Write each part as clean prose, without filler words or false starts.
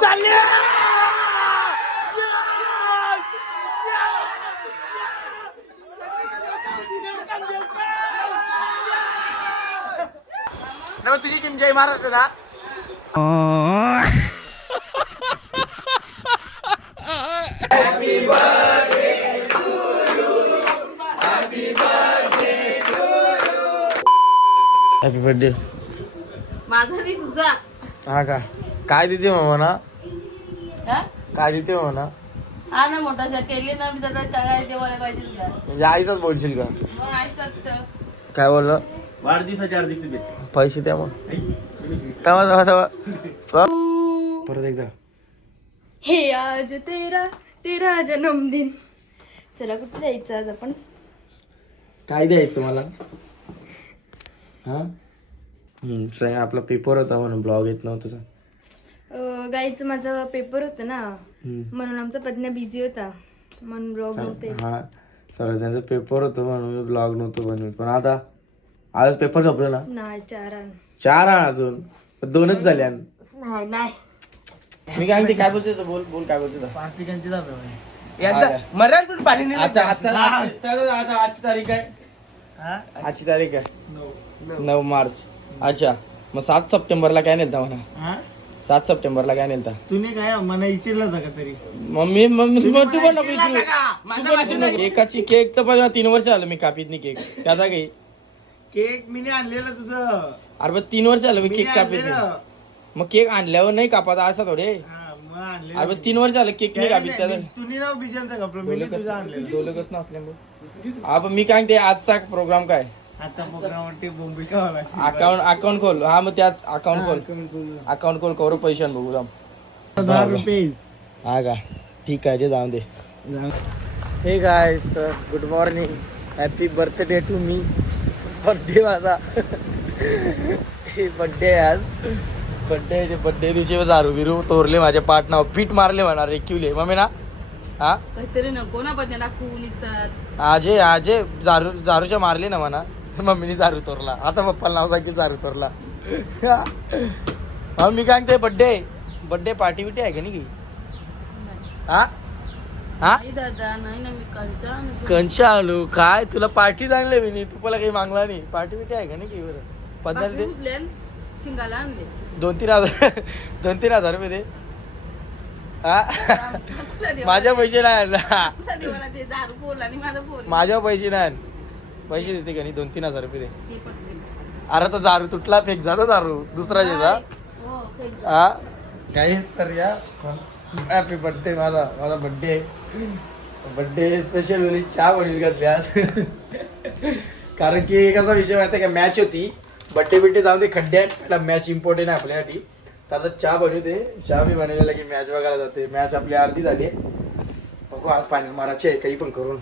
चालले तुझी टीम जय महाराष्ट्र ना. Happy birthday. माझा नाही तुझा. हा का काय देते मामा ना. हा? काय देते मामा ना. हा ना मोठा केली ना मी त्याचा काय जेवायला पाहिजे तुला. म्हणजे आईचाच बोलशील का. मग आई सत्य काय बोललं. वाढदिवसाच्या हार्दिक पैसे द्या मग. तवा परत एकदा. हे आज तेरा तेरा जन्मदिन. चला कुठे जायचं आज आपण. काय द्यायचं मला. हा सांग. आपला पेपर होता म्हणून ब्लॉग येत नव्हता. गाईचं माझा पेपर होता ना म्हणून आमचा पत्न्या बिझी होता म्हणून ब्लॉग नव्हते. हा सर त्यांचा पेपर होतं म्हणून मी ब्लॉग नव्हतो बनवत. पण आता आज पेपर कपलं ना. नाही 4 आण. 4 आण अजून 2च झाल्या. नाही नाही मी काय म्हणते. काय बोलते तो. बोल बोल काय बोलते. प्लास्टिकांची दाबे मरण पण पाणी नाही. आजची तारीख आहे. आजची तारीख आहे 9 मार्च. अच्छा मग 7 सप्टेंबरला काय नेलता म्हणा. 7 सप्टेंबरला काय नेलता. तुम्ही काय मला विचारलं होतं का तरी. मग तू पण नको. केकाची केक तर पण 3 वर्ष झालं मी कापीत नाही केक. त्याचा काही केक मी नाही आणलेलं तुझं. अरे 3 वर्ष झालं मी केक कापीत नाही. आणलेलं. मग केक आणल्यावर नाही कापायचा असं थोडे. हा, मग आणलेलं. अरे 3 वर्ष झालं केक नाही कापीत. त्याचा तुम्ही नाव बिजलचं कपडे मी तुझं आणलेलं. डोलकच नसल्यामुळे. हा पण मी काय ते आजचा प्रोग्राम काय. आजचा प्रोग्राम बोंबी खावा अकाउंट खोल. हा मग त्याच अकाउंट खोल करू पैसे बघू जाम. 10 रुपये. हा का ठीक आहे. जे जाऊन दे. Hey guys good morning. Happy birthday to me. Birthday माझा. बर्थडे आज. बर्थडे दिवशी दारू बिरू तोरले माझ्या पाटनावर पीठ मारले म्हणा रेक्युले मम्मी ना. हा काहीतरी नको ना पत्न्या टाकून इसतात. आजे दारूच्या मारले ना म्हणा. मम्मीने दारू तोरला. आता पप्पाला नाव सांगते दारू तोरला. हा मी काय ते बर्थडे पार्टी बिटी आहे का नाही. हा हा नाही दादा नाही ना मी कंचा कंचा आलो काय तुला पार्टी चांगली मी नाही. तुला काही मागला नाही. पार्टी बिटी आहे का नाही की. बरं पदार्थ दे. शिंगाला आणले 2-3 हजार रुपये दे. माझ्या पैसे नाही आणला. दारू बोल आणि माझं बोल. माझ्या पैसे नाही. पैसे देते का नाही. 2-3 हजार रुपये दे. ते पटकन. अरे तो दारू तुटला फेक जातो दारू दुसरा जेचा. हो, फेक. हा काहीच तर या. Happy birthday. माझा बर्थडे आहे. बर्थडे स्पेशल वेळी चहा बनवली घातली आज. कारण की कसा विषय माहिती आहे का. मॅच होती. बर्थडे जाऊन दे खड्ड्यात. त्याला मॅच इम्पॉर्टंट आहे आपल्यासाठी. तर आता चहा बनवते. चहा बी बनवलेला की मॅच बघायला जाते. मॅच आपली अर्धी झाली. बघू आज फायनल मारायची आहे काही पण करून.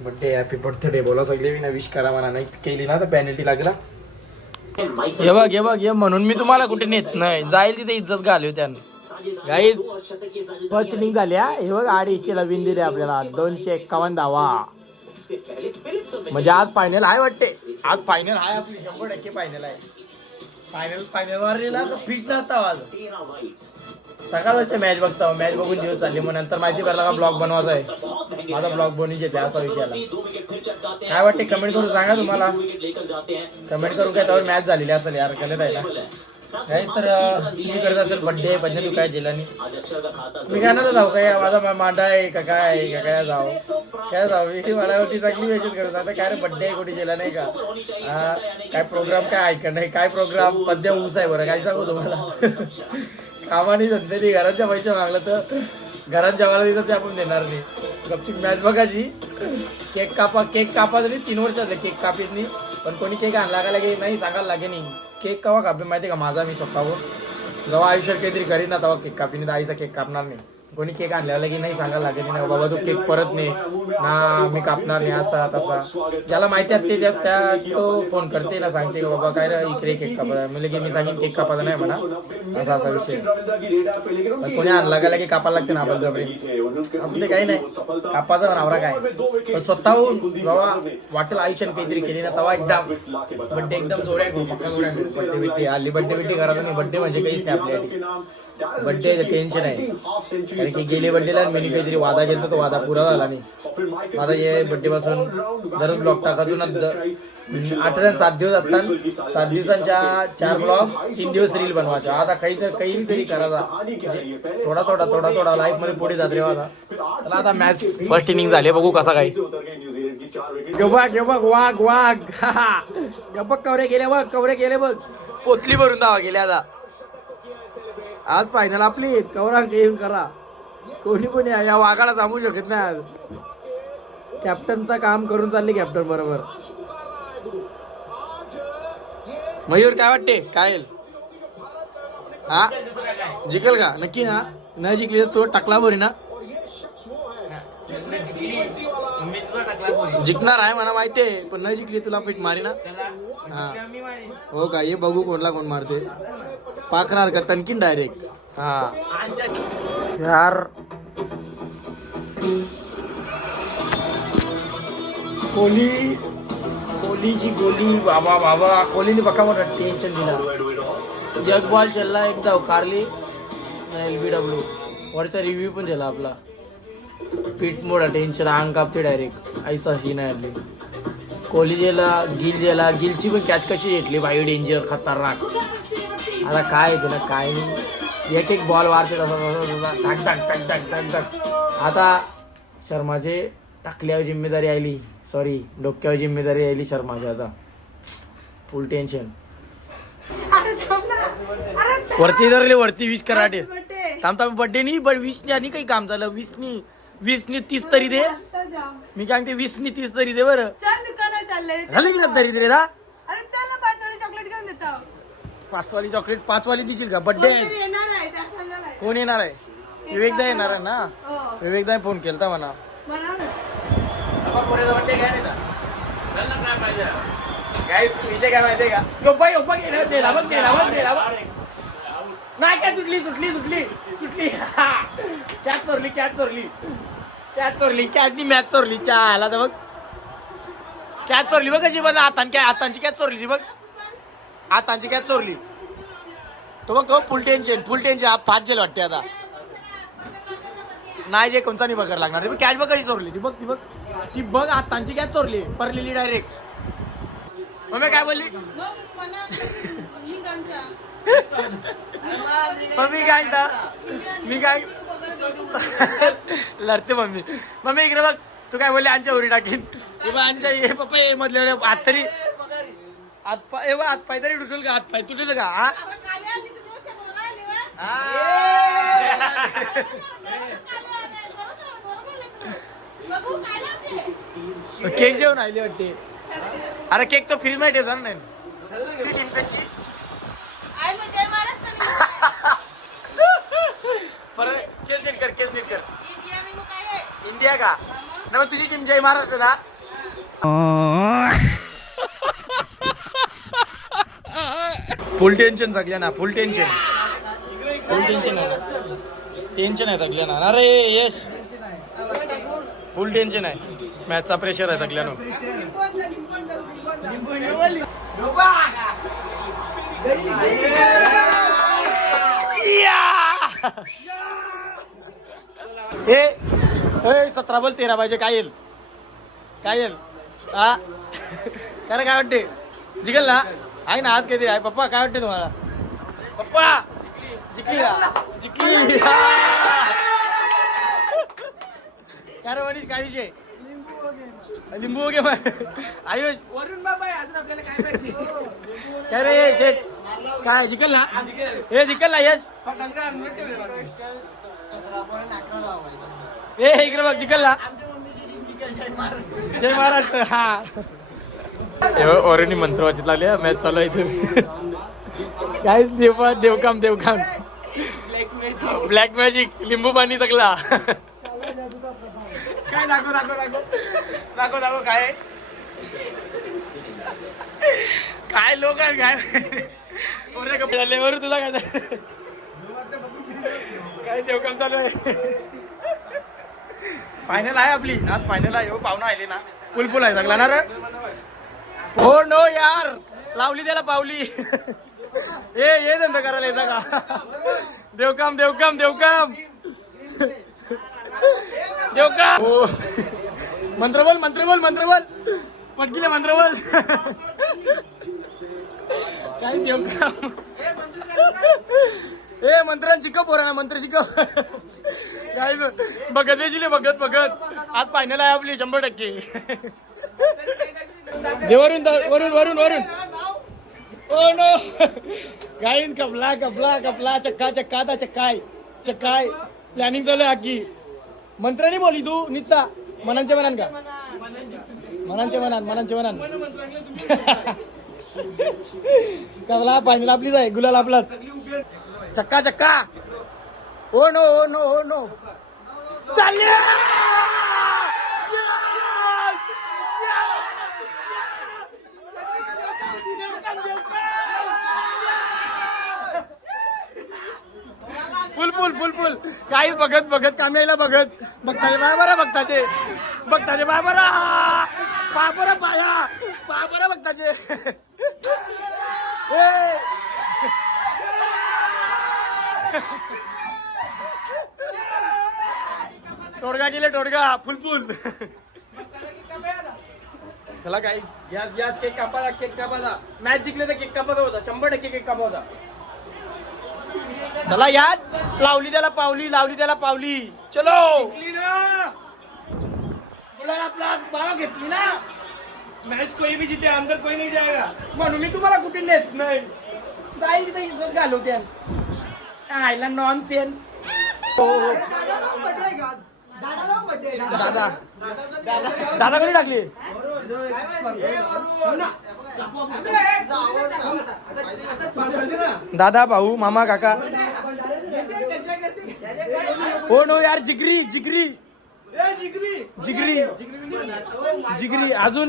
बर्थडे हॅपी बर्थडे बोला सगळे मी ना विश करा म्हणा. नाही केली ना तर पेनल्टी लागला. हे बघ म्हणून मी तुम्हाला कुठे नेत नाही. जाईल तिथे इज्जत घालू त्यानं. काही फर्स्ट इनिंग झाली. हे बघ 8 विन दिले आपल्याला. 251 धावा. म्हणजे आज फायनल आहे वाटते. आज फायनल आहे आपली 100% फायनल आहे. फायनल वारलेला तर फिट नसता आज. सकाळ मॅच बघता. मॅच बघून दिवस चालले. मग नंतर माहिती पडला का ब्लॉग बनवायचा आहे. माझा ब्लॉग बनवून येते असा विषयाला. काय वाटते कमेंट करून सांगा. तुम्हाला कमेंट करू काय त्यावर मॅच झालेली असेल यार. गलत आहे ना. काय तर तुम्ही करत असेल बड्डे तू काय जेलानी. मी काय ना जाऊ काय माझा मांडा आहे का काय जाऊ मला ती चांगली मेसेज करत आता काय रे बड्डे कुठे गेला नाही का. काय प्रोग्राम काय ऐका नाही. काय प्रोग्राम पद्य ऊस आहे बरं. काय सांगू तुम्हाला. कामाने धंद्याने घराच्या पैसे मागलं तर घरात जेवायला दिलं ते आपण देणार नाही. गपचूप मॅच बघायची. केक कापा तरी 3 वर्ष झाले केक कापीत नाही. पण कोणी केक आणला का लागे नाही सांगायला लागे नाही. केक कवा कापे माहिती का माझा मी स्वतःवर. जेव्हा आयुष्यात काहीतरी करीन ना तेव्हा केक कापीन. आईचा केक कापणार नाही. कोणी केक आणलेला की नाही सांगायला लागत नाही बाबा तू केक परत नाही ना मी कापणार नाही असा तसा. ज्याला माहिती आहे ते त्या तो फोन करते ना सांगते की बाबा काय रे इकडे केक कापायला म्हणजे की मी सांगेन केक कापायचा नाही म्हणा असा असा विषय. कोणी आणला गेला की कापायला लागते ना आपण जबरी असं ते काही नाही कापाचा नवरा काय पण स्वतःहून बाबा वाटेल आयुष्यात काहीतरी केली ना तेव्हा एकदम बड्डे एकदम जोड्या बड्डे बिड्डे हल्ली बड्डे बिड्डे करत नाही. बड्डे म्हणजे काहीच नाही आपल्यासाठी. बड्डे टेन्शन आहे कारण की गेले बड्डेला मी काहीतरी वादा घेतला तो वादा पुरा झाला नाही. माझा ये बड्डे पासून दररोज ब्लॉग टाकायचो ना 7 दिवस असतात 7 दिवसांच्या 4 ब्लॉग 3 दिवस रील बनवायच्या. आता काहीतरी करायचा थोडा लाईफ मध्ये पुढे जात रे माझा. आता मॅच फर्स्ट इनिंग झाली बघू कसा काय वाघ कवरे गेले बघ पोचली भरून दावा गेले. आता आज फायनल आपली कवरा गेम करा कोणी या वाघाला थांबू शकत नाही. आज कॅप्टनचा काम करून चालले कॅप्टन बरोबर. मयूर काय वाटते काय हा जिंकल का नक्की ना नाही जिंकली तर तो टाकला बरी ना जिंकणार आहे मला माहिती आहे पण नाही जिंकली तुला पीठ मारी ना. हा हो का ये बघू कोणला कोण मारते पाखणार का तनकीन डायरेक्ट. हा यार कोहलीची गोली बाबा कोहलीने बघा मोठा टेन्शन दिला. जगबॉल चल्ला एकदा उकारली LBW वरचा रिव्ह्यू पण झाला आपला. पीठ मोठा टेन्शन अंग कापते डायरेक्ट ऐसा सीन आहे हल्ली. कोहली गेला गिलची पण कॅच कशी घेतली बाई डेंजर खतरनाक. आता काय येते ना काय नाही एक बॉल वारते तसा. आता शर्माचे टाकल्यावर जिम्मेदारी आली सॉरी डोक्यावर जिम्मेदारी आली शर्माची. आता फुल टेन्शन वरती 20 कराटे थांबता बड्डे नाही पण 20 आणि काही काम झालं 20 30 तरी दे. मी काय म्हणते 20 30 तरी दे बरं झालं की तरी दे रा. 5 वाली चॉकलेट 5 वाली दिशील का बड्डे कोण येणार आहे विवेकदा येणार आहे ना. विवेकदा फोन केलता म्हणा विषय काय माहितीये का नाही काय सुटली कॅच चोरली मॅच चोरली चाला तर बघ कॅच चोरली बघ कशी बघ हातांची कॅच चोरली बघ हातांची कॅच चोरली तो बघ तो फुल टेन्शन हात फाट जेल वाटते. आता नाही जे कोणता नाही बघायला लागणार कॅच बघ कशी चोरली ती बघ हातांची कॅच चोरली परलेली डायरेक्ट. मम्मी काय बोलली मी काय लढते मम्मी इकडे बघ तू काय बोलली आमच्या उरी टाकीन आमच्या हे पप्पा हे मधले हात तरी हातपाय तरी तुटेल का हातपाय तुटेल का हा केक जेवण आली वाटते. अरे केक तो फ्रीज मध्ये ठेवता नाही केस नीट कर इंडिया का ना तुझी टीम जय महाराष्ट्र ना. फुल टेन्शन सगळ्या ना फुल टेन्शन आहे सगळ्या ना. अरे यश फुल टेन्शन आहे मॅचचा प्रेशर आहे सगळ्यांना. हे 17 बॉल 13 पाहिजे काय येईल हा काय वाटते जिंकल ना आहे ना आज काहीतरी आहे. पप्पा काय वाटते तुम्हाला पप्पा जिंकली काय मनीष काय विषय लिंबू वगैरे आयुष वरून बाबा अजून आपल्याला काय पाहिजे काय रे शेठ काय जिंकल ना हे जिंकल ना यश ए इकडे बघ जिंकल ना जय महाराष्ट्र. हा ओरणी मंत्र वाचित लागले मॅच चालू आहे इथे काय देवकाम ब्लॅक मॅजिक लिंबू पाणी जगला काय दाखव दाखव दाखव दाखव दाखव काय काय लोक आहे काय कपडे झाले बरं तुला काय काय देवकाम चालू आहे फायनल आहे आपली आज फायनल आहे हो पाहुणा आले ना फुल आहे सगळा ना रे हो नो यार लावली त्याला पावली ये धंदा करायला येता का देवकाम देवकाम देवकाम देवकाम हो मंत्र बोल मंत्र बोल मंत्र बोल पटकीले मंत्र बोल काय देवकाम ए मंत्रान शिकव पोरांना मंत्र शिकव काय बघत येशील बघत बघत आज फायनल आहे आपली 100%. वरून वरून वरून वरून ओ नो गाईज कपला कपला कपला चक्का चक्का आता चक्काय चक्काय प्लॅनिंग चालू आहे आखी मंत्राने बोली तू नित्ता मनांचे मनान का मनांचे मनान मनांचे मनान कपला फायनल आपलीच आहे गुलाल आपलाच चक्का चक्का ओ नो ओ नो ओ नो चालले फुल फुल फुल फुल काहीच बघत बघत काम्याला बघत बघताचे बाय बरा बघताचे बघताचे बाय बरा पापरा पाया पापरा बघताचे टोडगा गेले टोडगा फुल फुल चला काय याच याच केक कापाला केक कापाला मॅच जिंकले तर केक कापत होता 100% केक कापा होता चला याद लावली त्याला पावली लावली त्याला पावली चलो आपला बाबा घेतली ना मैच कोई भी जीते अंदर कोई नहीं जाएगा म्हणून मी तुम्हाला कुठे नेत नाही जाईल तिथे इज्जत घालू त्या आयला नॉन सेन्स दादा दादा कधी टाकली दादा भाऊ मामा काका हो नो यार जिगरी जिगरी जिगरी जिगरी अजून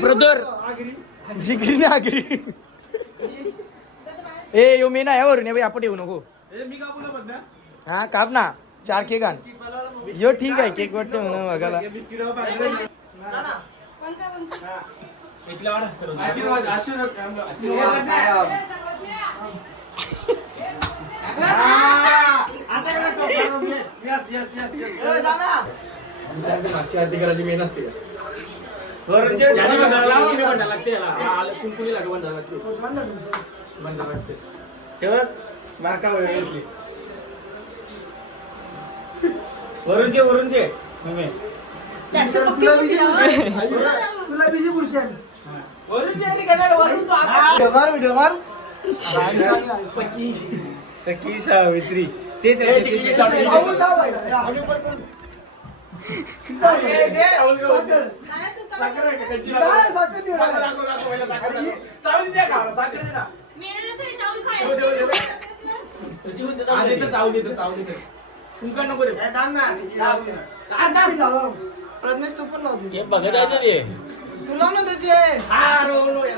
ब्रदर जिगरी ना आगरी ए यो मी ना यावरून भाई आपण येऊ नको हा काप ना 4 केक आण यो ठीक आहे केक वाटतं म्हणून बघायला आशीर्वाद आशीर्वाद मागची आरती करायची मेन असते कुंकुणी लागते बंदा लागते वरूनचे वरूनचे तुला बिजी पुरुषान व्हिडिओ कॉल सखी सावित्री तेच प्रज्ञेश तू पण नव्हती बघत आहे रे तुला ना त्याचे आरती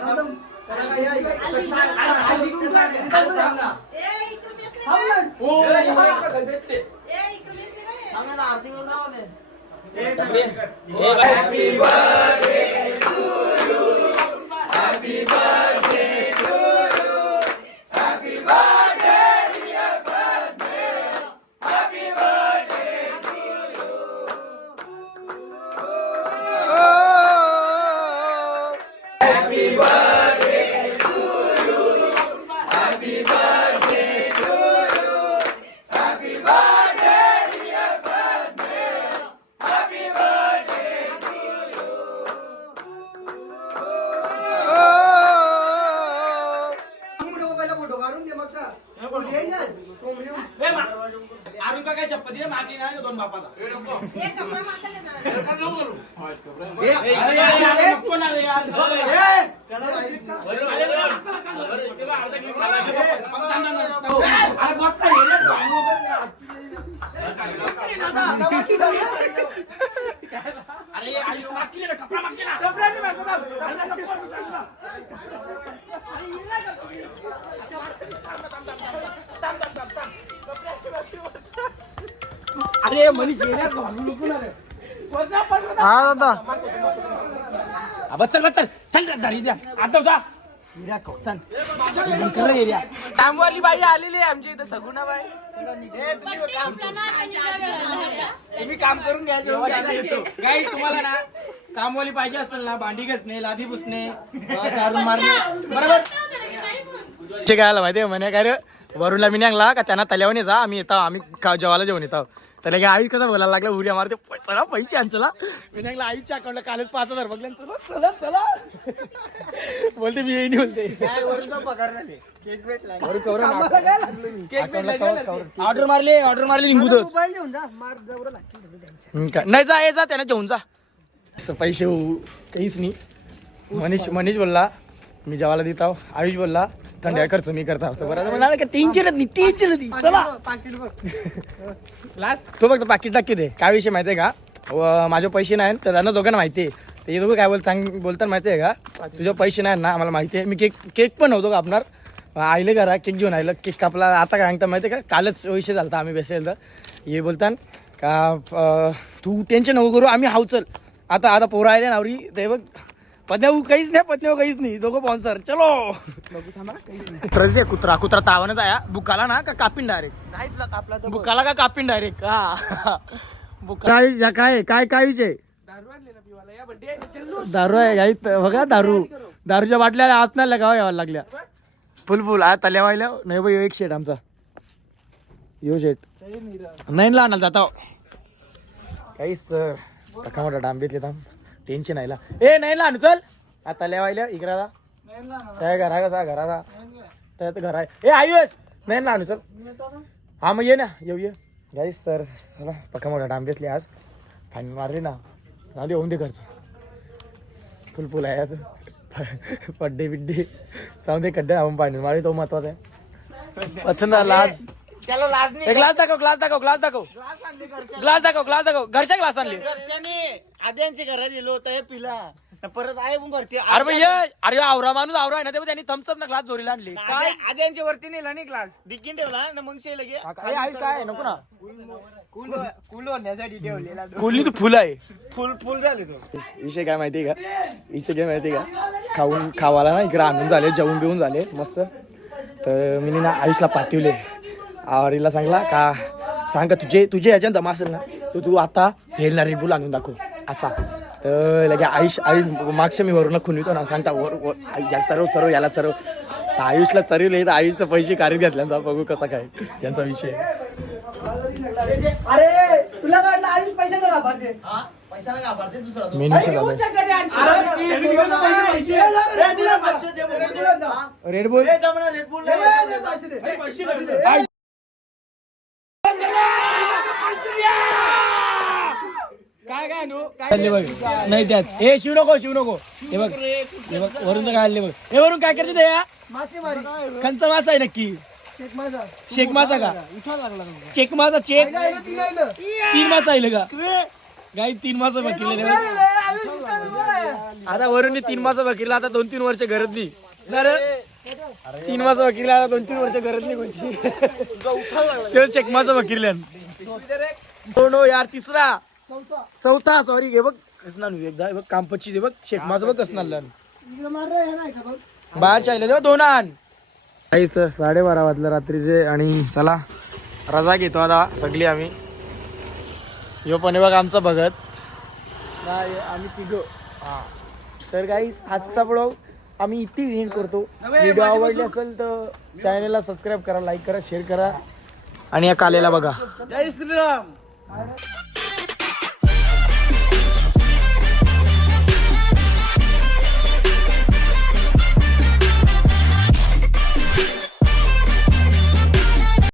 अरुण का काय शपथ दिली माती नाही दोन बापाचा नको ना रे यार अरे मनीष हा दादा बच्चल बच्चल चल धरी द्या आता जा कामवाली बाई आलेली आहे आमच्या इथं सगुणाबाई. तुम्ही काम करून घ्या काही तुम्हाला ना कामवाली पाहिजे असेल ना भांडी घासणे लादी पुसणे दारू मारणे बरोबर ते काय आलं माहिती म्हणे काय रे वरूनला मी निघला का त्यांना तल्यावर जा आम्ही येतो आम्ही जेवायला जेवण येतो त्याला काय आई कसं बोलायला लागला उड्या मारते चला पैसे आण चला मी निघला आईच्या अकाउंटला कालच 5,000 बघले चला चला चला बोलते मी येईन बोलते ऑर्डर मारले निघू नाही जा ये जा त्याने जेवून जा पैसे काहीच नाही. मनीष बोलला मी जेवायला देत आहो. आयुष बोलला थंड्या खर्च मी करता होतो बरोबर म्हणाला का 300 नाही चला तो फक्त पाकिट टाकी दे. काय विषय माहितीये का माझे पैसे नाही तर त्यांना दोघांना माहिती आहे ते दोघं काय बोलतात माहितीये का तुझे पैसे नाही ना आम्हाला माहिती आहे. मी केक पण नव्हतो कापणार आईले करा केक घेऊन आलं केक कापला आता काय सांगता माहिती आहे का कालच विषय झाला आम्ही बसेल तर हे बोलतान का तू टेन्शन नको करू आम्ही हाव चल आता पोरं आले नावरी ते बघ पत्न्याऊ काहीच नाही दोघं स्पॉन्सर चलो कुत्रा तावानच आहे बुकाला ना का कापीन डायरेक्ट बुकाला का कापीन डायरेक्ट हा काय विषय दारू आहे गाई बघा दारूच्या बाटल्या आज नाही लगावा यायला लागल्या फुल आज तल्या व्हायला नाही बाई एक शेट आमचा यो शेट नाही लहान जाता काहीच तर टका मोठा डांबीतले थांब टेन्शन आयला ए नाही लहान चल आता लेवायला इकराला त्या घरा कसा घराचा त्यात घर आहे ए आयुष नाही लहान चल हा मग ये ना येऊ ये गाईस तर चला पक्का मोठा डांबीतले आज फाईन मारली ना जाऊ दे होऊन दे खर्च फुल आहे आज पड्डे बिड्डे जाऊन दे खड्डे आपण पाणी मारली तो महत्वाचा आहे पसंत लाज त्याला लाज नाही ग्लास दाखव घरच्या ग्लास आणले आद्यांच्या घरात गेलो होतं पिला परत आहे पण भरती अरे भैया अरे आवरा माणूस आवरा आहे ना तेव्हा त्यांनी थम्सअप ना ग्लास जोरीला आणली काय आद्यांच्या वरती नेला नाही ग्लास डिक्कीन ठेवला ना मग शे लगे काय नको ना कूल होण्यासाठी ठेवलेला कोल्ही तू फुल आहे फुल झाले तो विषय काय माहितीये का खावाला ना इकडे आणून झाले जेवून बिवून झाले मस्त तर मी ना आयुषला पाठवले आवरीला सांगला का सांग का तुझे ह्याच्यात दम असेल ना तर तू आता हेलणार रेडबुल आणून दाखव असा तर लगे आई मागच्या मी वरून खुनवितो ना सांगता चरव याला चरव आयुषला चरवले तर आयुषचे पैसे काढत घेतल्यानंतर बघू कसा काय त्यांचा विषय अरे तुला वाटलं आयुष पैशाला घाबरते पैशाला घाबरते दुसरा रेडबुल काय बघ नाही त्यात हे शिव नको हे बघ वरून तर काय बघ हे वरून काय करते ते मासेमारी कंचा मासा आहे नक्की शेक मासा का चेक मासा तीन मासा आहे का गाई 3 मासा बघितले आता वरून 3 मासा बघितला आता 2-3 वर्ष गरज नाही 3 मासा बघितला आता 2-3 वर्ष गरज नाही कोणची चेक मासा बघितल्या नो यार तिसरा चौथा सॉरी घे बघ कसणार एकदा बघ कामपच्ची बघ शेक मासा बघ कसणार बाहेर शायला देवा 2 आण काहीच 12:30 वाजलं रात्रीचे आणि चला रजा घेतो आता सगळी आम्ही यो पण बघ आमचा भगत नाही आम्ही तिघं हा तर गाईस आजचा ब्लॉग आम्ही इथेच एंड करतो. व्हिडिओ आवडले असेल तर चॅनलला सबस्क्राईब करा, लाईक करा, शेअर करा आणि या कालेला बघा. जय श्रीराम.